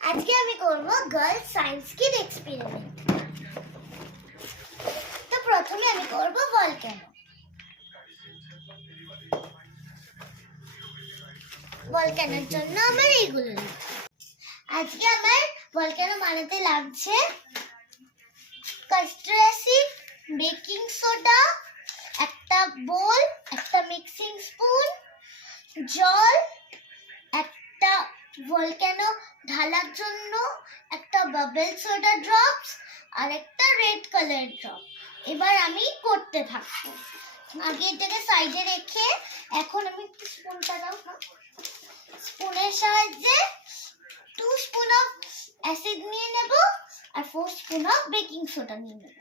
আজকে আমি করব গার্লস সায়েন্স কিট এক্সপেরিমেন্ট। তো প্রথমে আমি করব ভলক্যানো। ভলক্যানোর জন্য আমার এইগুলো লাগবে। আজকে আমার ভলক্যানো বানাতে লাগছে কাস্টার্ড অ্যাসিড, বেকিং সোডা, একটা বোল, একটা মিক্সিং স্পুন, জল, একটা ভলক্যানো ঢালার জন্য একটা বাবল সোডা ড্রপস আর একটা রেড কালার ড্রপ। এবার আমি করতে থাকবো। আগে এটাকে সাইডে রেখে এখন আমি স্পুনটা দাও না, স্পুনের সাহায্যে 2 স্পুন অফ অ্যাসিড নিয়ে নেব আর 4 স্পুন অফ বেকিং সোডা নিয়ে নেব।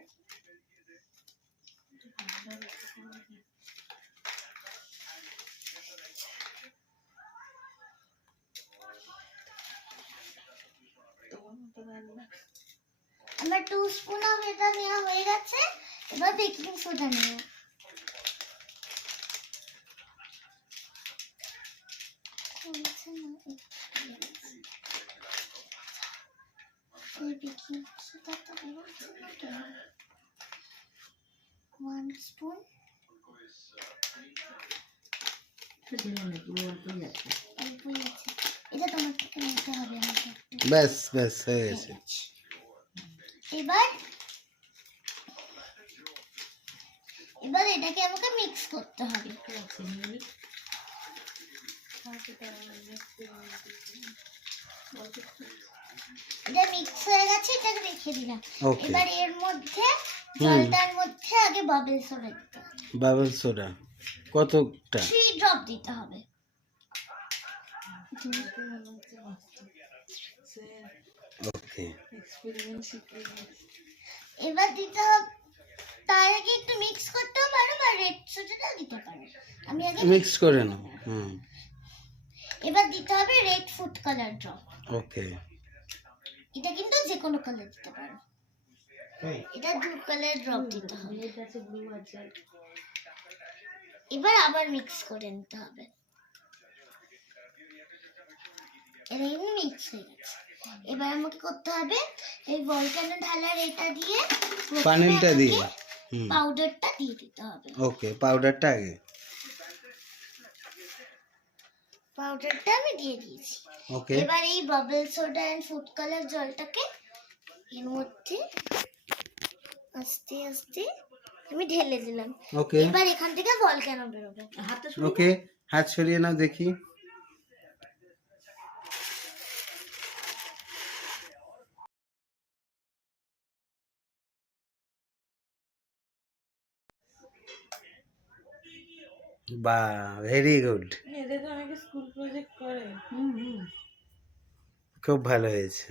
আমার 2 স্পুন অফ এটা নেওয়া হয়ে গেছে। এবার বেকিং সোডা নেব। বেকিং সোডাটা বেরোচ্ছে না কেন? 1 স্পুন। এটা তোমার থেকে নিতে হবে আমাকে। ব্যাস ব্যাস হয়ে গেছে। এবার এটাকে আমাকে মিক্স করতে হবে। এটা মিক্স হয়ে গেছে, এটাকে রেখে দিলাম। এবার এর মধ্যে জলটার মধ্যে আগে বাবল সোডা দিতে হবে। বাবল সোডা কতটা? 3 ড্রপ দিতে হবে। ওকে, এবার দিতে হবে, তার আগে একটু মিক্স করতে পারো বা রেড সোডাটা দিতে পারো। আমি আগে মিক্স করে নাও। এবার দিতে হবে রেড ফুড কালার ড্রপ। ওকে, এটা কিন্তু যে কোনো কালার দিতে পারো। এটা ব্লু কালার ড্রপ দিতে হবে। এবার আবার মিক্স করে নিতে হবে। এটা এমনি মিক্স হয়ে গেছে। এবার আমাকে করতে হবে এই ভলক্যানো ঢালার এটা দিয়ে পানিটা দিয়ে পাউডারটা দিয়ে দিতে হবে। ওকে, পাউডারটা আগে। পাউডারটা আমি দিয়ে দিয়েছি। ওকে, এবার এই bubble soda and food colour জলটাকে এর মধ্যে আস্তে আস্তে আমি ঢেলে দিলাম। ওকে, এবার এখান থেকে ভলক্যানো বেরোবে। ওকে, হাত সরিয়ে নাও দেখি। বাহ, ভেরি গুড। এদের তো অনেকে স্কুল প্রজেক্ট করে। খুব ভালো হয়েছে।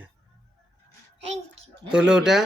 Thank you. তোলো ওটা।